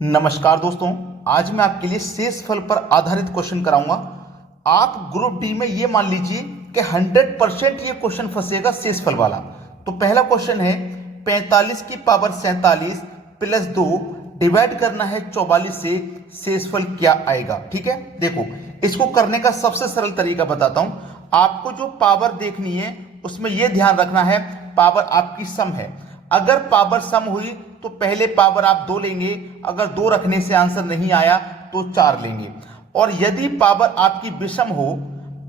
नमस्कार दोस्तों। आज मैं आपके लिए शेषफल पर आधारित क्वेश्चन कराऊंगा। आप ग्रुप डी में ये मान लीजिए कि 100% ये क्वेश्चन फंसेगा शेषफल वाला। तो पहला क्वेश्चन है 45 की पावर 47 प्लस 2 डिवाइड करना है 44 से, शेषफल क्या आएगा। ठीक है, देखो इसको करने का सबसे सरल तरीका बताता हूं। आपको जो पावर देखनी है उसमें यह ध्यान रखना है पावर आपकी सम है। अगर पावर सम हुई तो पहले पावर आप 2 लेंगे, अगर 2 रखने से आंसर नहीं आया तो 4 लेंगे। और यदि पावर आपकी विषम हो,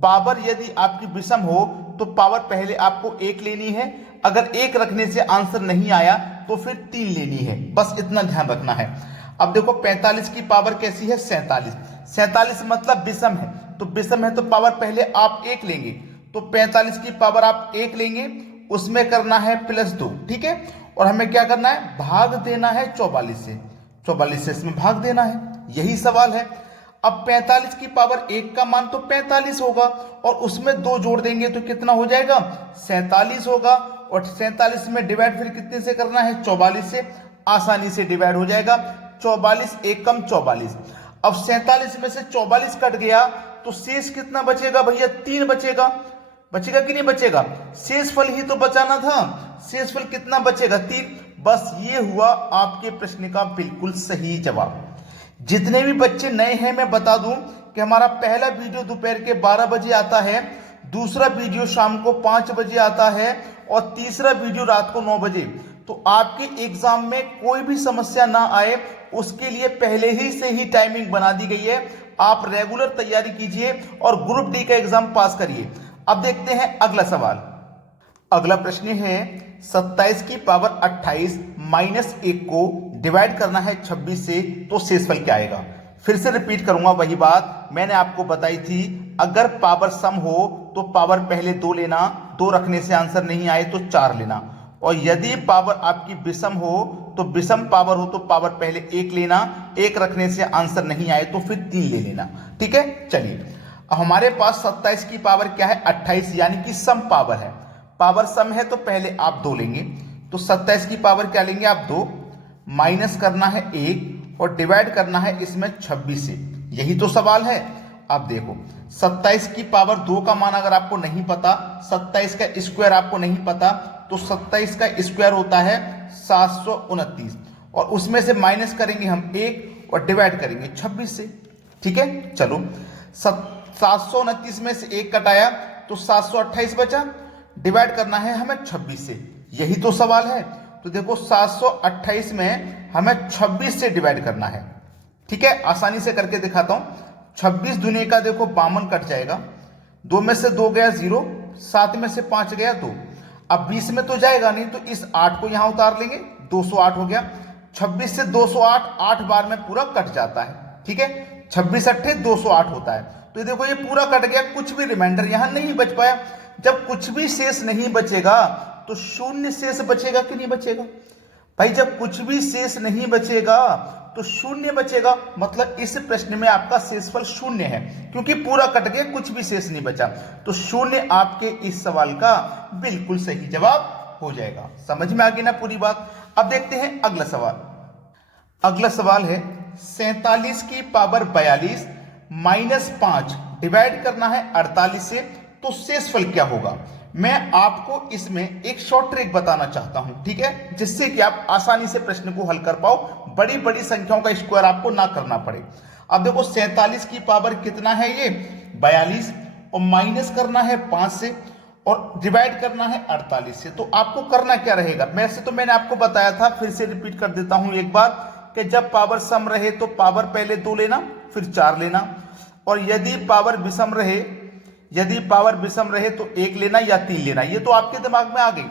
पावर यदि आपकी विषम हो तो पावर पहले आपको 1 लेनी है, अगर 1 रखने से आंसर नहीं आया तो फिर 3 लेनी है। बस इतना ध्यान रखना है। अब देखो 45 की पावर कैसी है 47, 47 मतलब विषम है, तो विषम है तो पावर पहले आप 1 लेंगे, तो 45 की पावर आप 1 लेंगे, उसमें करना है प्लस 2। ठीक है, और हमें क्या करना है, भाग देना है 44 से, 44 से इसमें भाग देना है, यही सवाल है। अब 45 की पावर 1 का मान तो 45 होगा और उसमें 2 जोड़ देंगे तो कितना हो जाएगा, 47 होगा। और 47 में डिवाइड फिर कितने से करना है, 44 से, आसानी से डिवाइड हो जाएगा। 44 एकम 44। अब 47 में से 44 कट गया तो शेष कितना बचेगा भैया, 3 बचेगा। बचेगा कि नहीं बचेगा, शेषफल ही तो बचाना था। शेषफल कितना बचेगा, 3। बस ये हुआ आपके प्रश्न का बिल्कुल सही जवाब। जितने भी बच्चे नए हैं मैं बता दूं कि हमारा पहला वीडियो दोपहर के 12 बजे आता है, दूसरा वीडियो शाम को 5 बजे आता है और तीसरा वीडियो रात को 9 बजे। तो आपके एग्जाम में कोई भी समस्या ना आए उसके लिए पहले ही से ही टाइमिंग बना दी गई है। आप रेगुलर तैयारी कीजिए और ग्रुप डी का एग्जाम पास करिए। अब देखते हैं अगला सवाल। अगला प्रश्न है 27 की पावर 28 माइनस 1 को डिवाइड करना है 26 से, तो शेषफल क्या आएगा। फिर से रिपीट करूंगा वही बात मैंने आपको बताई थी। अगर पावर सम हो तो पावर पहले 2 लेना, 2 रखने से आंसर नहीं आए तो 4 लेना। और यदि पावर आपकी विषम हो तो विषम पावर हो तो पावर पहले 1 लेना, 1 रखने से आंसर नहीं आए तो फिर 3 ले लेना। ठीक है, चलिए हमारे पास 27 की पावर क्या है 28, यानी कि सम पावर है। पावर सम है तो पहले आप 2 लेंगे, तो 27 की पावर क्या लेंगे आप 2, माइनस करना है 1 और डिवाइड करना है इसमें 26 से, यही तो सवाल है। अब देखो 27 की पावर 2 का मान अगर आपको नहीं पता, 27 का स्क्वायर आपको नहीं पता, तो 27 का स्क्वायर होता है 729 और उसमें से माइनस करेंगे हम 1 और डिवाइड करेंगे 26 से। ठीक है, चलो 729 में से 1 कटाया तो 728 बचा, डिवाइड करना है हमें 26 से, यही तो सवाल है। तो देखो 728 में हमें 26 से डिवाइड करना है। ठीक है, आसानी से करके दिखाता हूं। 26 दुने का देखो 52 कट जाएगा, 2 में से 2 गया 0, 7 में से 5 गया 2। अब 20 में तो जाएगा नहीं तो इस 8 को यहां उतार लेंगे, 208 हो गया। 26 से 208 8 बार में पूरा कट जाता है। ठीक है, 26 अट्ठे 208 होता है। तो ये देखो ये पूरा कट गया, कुछ भी रिमाइंडर यहां नहीं बच पाया। जब कुछ भी शेष नहीं बचेगा तो शून्य शेष बचेगा कि नहीं बचेगा भाई, जब कुछ भी शेष नहीं बचेगा तो शून्य बचेगा, मतलब इस प्रश्न में आपका शेषफल शून्य है क्योंकि पूरा कट गया, कुछ भी शेष नहीं बचा। तो शून्य आपके इस सवाल का बिल्कुल सही जवाब हो जाएगा। समझ में आ गई ना पूरी बात। अब देखते हैं अगला सवाल। अगला सवाल है 47 की पावर 42 माइनस 5 डिवाइड करना है 48 से, तो शेषफल क्या होगा। मैं आपको इसमें एक शॉर्ट ट्रिक बताना चाहता हूं, ठीक है, जिससे कि आप आसानी से प्रश्न को हल कर पाओ, बड़ी बड़ी संख्याओं का स्क्वायर आपको ना करना पड़े। अब देखो 47 की पावर कितना है ये 42 और माइनस करना है 5 से और डिवाइड करना है 48 से। तो आपको करना क्या रहेगा, वैसे तो मैंने आपको बताया था, फिर से रिपीट कर देता हूं एक बार कि जब पावर सम रहे तो पावर पहले 2 लेना फिर 4 लेना, और यदि पावर विषम रहे तो 1 लेना या 3 लेना। ये तो आपके दिमाग में आ गई।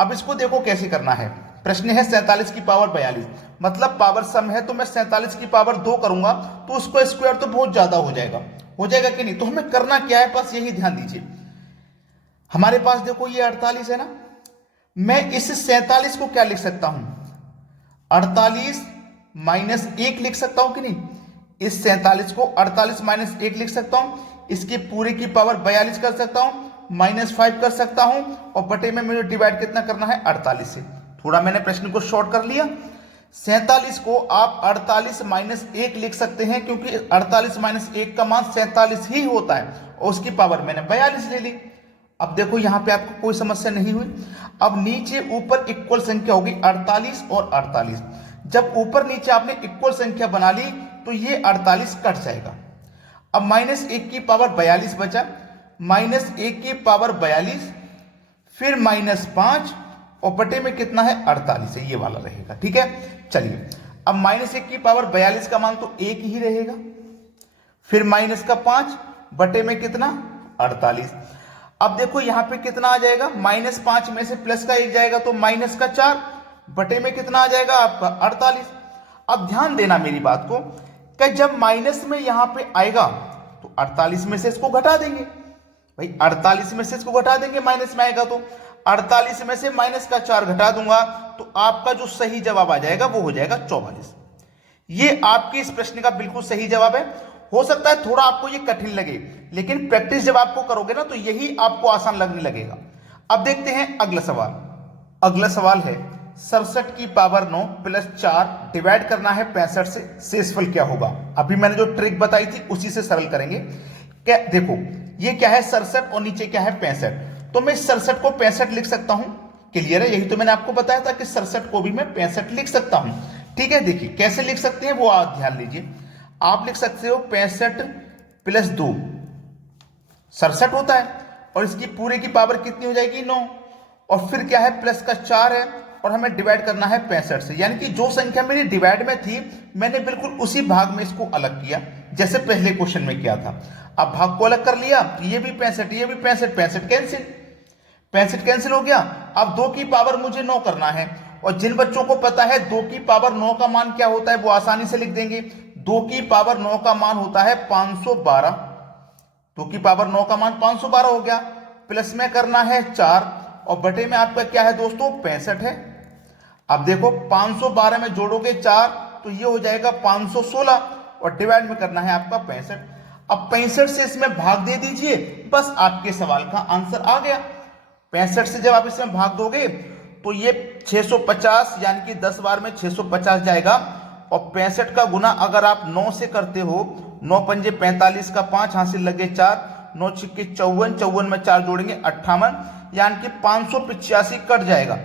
अब इसको देखो कैसे करना है। प्रश्न है 47 की पावर 42, मतलब पावर सम है तो मैं 47 की पावर 2 करूंगा तो उसको स्क्वायर तो बहुत ज्यादा हो जाएगा कि नहीं। तो हमें करना क्या है, बस यही ध्यान दीजिए। हमारे पास देखो ये 48 है ना, मैं इस 47 को क्या लिख सकता हूं, 48 माइनस 1 लिख सकता हूं कि नहीं। इस 47 को 48 माइनस 1 लिख सकता हूं, इसके पूरे की पावर 42 कर सकता हूं, माइनस 5 कर सकता हूं और बटे में मुझे डिवाइड कितना करना है 48 से। थोड़ा मैंने प्रश्न को शॉर्ट कर लिया। 47 को आप 48 माइनस 1 लिख सकते हैं, क्योंकि 48 माइनस 1 का मान 47 ही होता है और उसकी पावर मैंने 42 ले ली। अब देखो यहां पे आपको कोई समस्या नहीं हुई। अब नीचे ऊपर इक्वल संख्या होगी 48 और 48। जब ऊपर नीचे आपने इक्वल संख्या बना ली तो ये 48 कट जाएगा। अब माइनस 1 की पावर 42 बचा, माइनस 1 की पावर 42, फिर माइनस 5 और बटे में कितना है 48 है, ये वाला रहेगा। ठीक है, चलिए अब माइनस 1 की पावर 42 का मान तो 1 ही रहेगा, फिर माइनस का 5 बटे में कितना 48। अब देखो यहां पे कितना आ जाएगा, माइनस 5 में से प्लस का 1 जाएगा तो माइनस का 4 बटे में कितना आ जाएगा आपका 48। अब ध्यान देना मेरी बात को कि जब माइनस में यहां पे आएगा तो 48 में से इसको घटा देंगे भाई, 48 में से इसको घटा देंगे, माइनस में आएगा तो 48 में से माइनस का 4 घटा दूंगा तो आपका जो सही जवाब आ जाएगा वो हो जाएगा 44। ये आपके इस प्रश्न का बिल्कुल सही जवाब है। हो सकता है थोड़ा आपको ये कठिन लगे, लेकिन प्रैक्टिस जब आपको करोगे ना तो यही आपको आसान लगने लगेगा। अब देखते हैं अगला सवाल। अगला सवाल है 67 की पावर 9 प्लस 4 डिवाइड करना है 65 से, शेषफल क्या होगा। अभी मैंने जो ट्रिक बताई थी उसी से सरल करेंगे। क्या देखो ये क्या है 67 और नीचे क्या है 65, तो मैं 67 को 65 लिख सकता हूं। क्लियर है, यही तो मैंने आपको बताया था कि 67 को भी मैं 65 लिख सकता हूं। ठीक है, देखिए कैसे लिख सकते हैं वो आप ध्यान लीजिए। आप लिख सकते हो 65 प्लस 2 67 होता है और इसकी पूरे की पावर कितनी हो जाएगी 9, और फिर क्या है प्लस का 4 है और हमें डिवाइड करना है 65 से, यानी कि जो संख्या मेरी डिवाइड में थी मैंने बिल्कुल उसी भाग में इसको अलग किया जैसे पहले क्वेश्चन में किया था। अब भाग को अलग कर लिया तो ये भी 65, ये भी 65, 65 कैंसिल, 65 कैंसिल हो गया। अब 2 की पावर मुझे 9 करना है, और जिन बच्चों को पता है 2 की पावर 9 का मान क्या होता है वो आसानी से लिख देंगे। 2 की पावर 9 का मान होता है 512, 2 की पावर 9 का मान 512 हो गया, प्लस में करना है 4 और बटे में आपका क्या है दोस्तों 65 है। अब देखो 512 में जोड़ोगे 4 तो ये हो जाएगा 516 और डिवाइड में करना है आपका 65। अब 65 से इसमें भाग दे दीजिए, बस आपके सवाल का आंसर आ गया। 65 से जब आप इसमें भाग दोगे तो ये 650 यानी कि 10 बार में 650 जाएगा, और 65 का गुना अगर आप 9 से करते हो, 9 पंजे 45 का 5 हासिल लगे 4, 9 छिक्के 54, 54 में 4 जोड़ेंगे 58, यानी कि 585 कट जाएगा।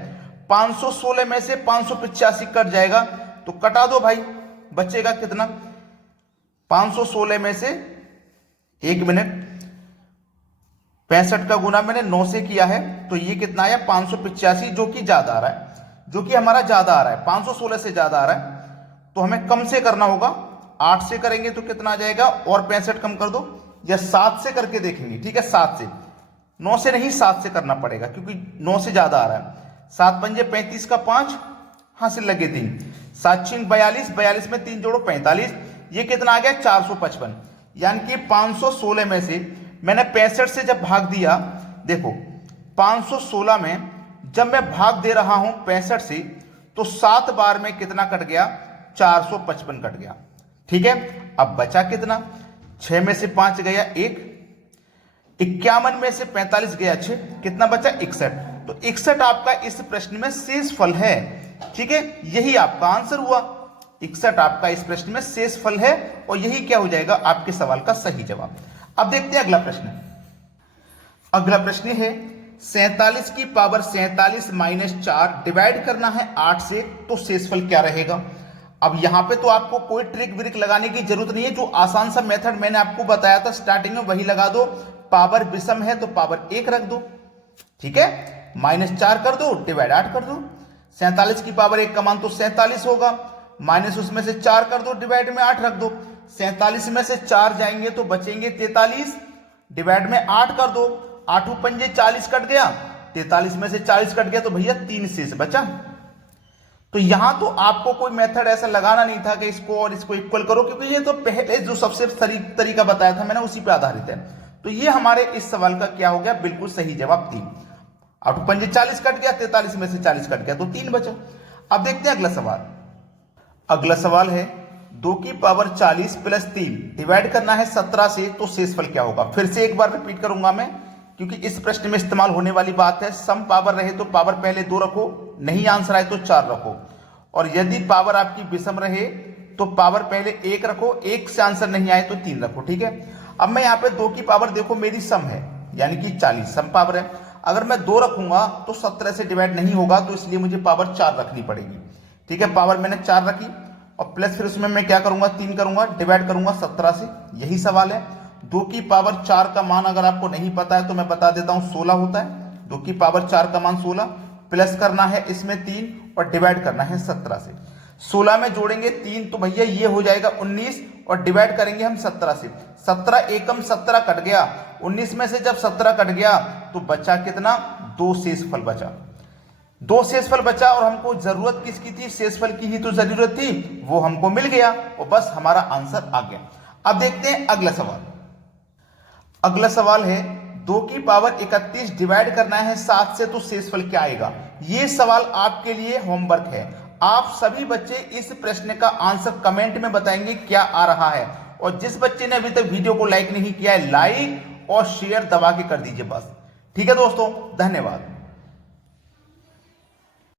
516 में से 585 कट जाएगा तो कटा दो भाई, बचेगा कितना 516 में से, एक मिनट, 65 का गुना मैंने 9 से किया है तो ये कितना आया 585, जो कि ज्यादा आ रहा है, जो कि हमारा ज्यादा आ रहा है, 516 से ज्यादा आ रहा है तो हमें कम से करना होगा। 8 से करेंगे तो कितना आ जाएगा, और 65 कम कर दो, या 7 से करके देखेंगे। ठीक है, 7 से, 9 से नहीं 7 से करना पड़ेगा क्योंकि 9 से ज्यादा आ रहा है। 7 पंजे 35 का 5 हासिल लगे 3, 7 छिंग 42, 42 में 3 जोड़ो 45, ये कितना आ गया 455, यानी कि 516 में से मैंने 65 से जब भाग दिया, देखो 516 में जब मैं भाग दे रहा हूं 65 से तो 7 बार में कितना कट गया 455 कट गया। ठीक है, अब बचा कितना, 6 में से 5 गया 1, 51 में से 45 गया 6, कितना बचा 61, तो 61 आपका इस प्रश्न में शेष फल है। ठीक है, यही आपका आंसर हुआ, 61 आपका इस प्रश्न में शेष फल है और यही क्या हो जाएगा आपके सवाल का सही जवाब। अब देखते हैं अगला प्रश्न। अगला प्रश्न है 47 की पावर 47 माइनस 4 डिवाइड करना है 8 से, तो शेषफल क्या रहेगा। अब यहां पे तो आपको कोई ट्रिक व्रिक लगाने की जरूरत नहीं है, जो आसान सा मेथड मैंने आपको बताया था स्टार्टिंग में वही लगा दो। पावर विषम है तो पावर 1 रख दो, ठीक है, माइनस 4 कर दो, डिवाइड 8 कर दो। 47 की पावर 1 का मान तो 47 होगा, माइनस उसमें से 4 कर दो, डिवाइड में 8 रख दो। 47 में से 4 जाएंगे तो बचेंगे 43, डिवाइड में 8 कर दो, 8 पंजे 40 कट गया, 43 में से 40 कट गया तो भैया 3 शेष बचा। तो यहां तो आपको कोई मेथड ऐसा लगाना नहीं था कि इसको और इसको इक्वल करो, क्योंकि ये तो पहले जो सबसे तरीका बताया था मैंने उसी पे आधारित है। तो ये हमारे इस सवाल का क्या हो गया, बिल्कुल सही जवाब 3। 8 पंजे 40 कट गया, 43 में से 40 कट गया तो 3 बचा। अब देखते हैं अगला सवाल। अगला सवाल है 2 की पावर 40 प्लस 3 डिवाइड करना है 17 से, तो शेषफल क्या होगा। फिर से एक बार रिपीट करूंगा मैं, क्योंकि इस प्रश्न में इस्तेमाल होने वाली बात है। सम पावर रहे तो पावर पहले 2 रखो, नहीं आंसर आए तो 4 रखो, और यदि पावर आपकी विषम रहे तो पावर पहले 1 रखो, 1 से आंसर नहीं आए तो 3 रखो, ठीक है। अब मैं यहाँ पे 2 की पावर देखो मेरी सम है यानी कि 40 सम पावर है। अगर मैं 2 रखूंगा तो 17 से डिवाइड नहीं होगा, तो इसलिए मुझे पावर 4 रखनी पड़ेगी, ठीक है। पावर मैंने 4 रखी और प्लस फिर उसमें मैं क्या करूंगा, 3 करूंगा, डिवाइड करूंगा 17 से, यही सवाल है। 2 की पावर 4 का मान अगर आपको नहीं पता है तो मैं बता देता हूं 16 होता है। 2 की पावर 4 का मान 16, प्लस करना है इसमें 3 और डिवाइड करना है 17 से। 16 में जोड़ेंगे 3 तो भैया ये हो जाएगा 19 और डिवाइड करेंगे हम 17 से। 17 एकम 17 कट गया, 19 में से जब 17 कट गया तो बचा कितना, 2 शेषफल बचा। 2 शेषफल बचा और हमको जरूरत किसकी थी, शेषफल की ही तो जरूरत थी, वो हमको मिल गया और बस हमारा आंसर आ गया। अब देखते हैं अगला सवाल। अगला सवाल है 2 की पावर 31 डिवाइड करना है 7 से तो शेषफल क्या आएगा। ये सवाल आपके लिए होमवर्क है। आप सभी बच्चे इस प्रश्न का आंसर कमेंट में बताएंगे क्या आ रहा है, और जिस बच्चे ने अभी तक वीडियो को लाइक नहीं किया है, लाइक और शेयर दबा के कर दीजिए बस, ठीक है दोस्तों। धन्यवाद।